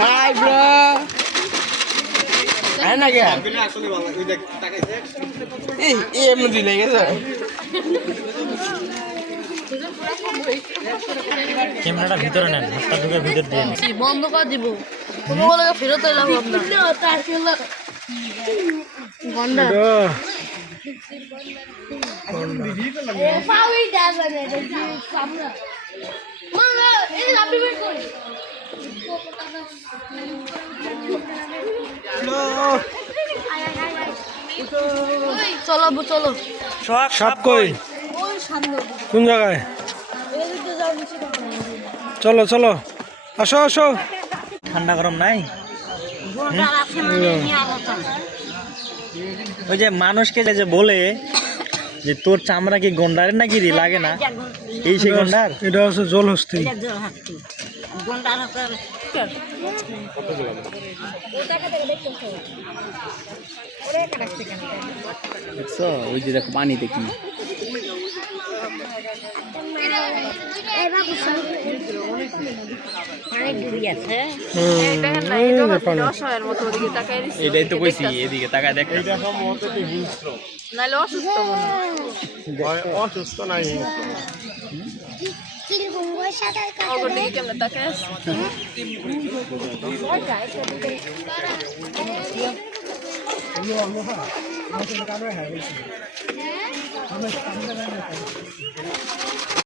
Hi bro আয় না কে এই এমনি দিলে গেছে ক্যামেরাটা ভিতরে নেন, হাতটা ঢুকে ভিতর দিয়ে বন্ধ করে দিব কোনো বলে ফেরত এলাম আমরা চলো চলো সাপ কই কোন জায়গায় চলো চলো আসো আসো ঠান্ডা গরম নাই। ওই যে মানুষকে যে বলে যে তোর চামড়া কি গন্ডারের নাকি লাগে না, এই সেই গন্ডার। এটা হচ্ছে জলহস্তি। ওই যে দেখো পানি দেখি এটাই তো কইছি এদিকে তাকায় দেখ নাহলে অসুস্থ অসুস্থ নাই কেমন তাকায়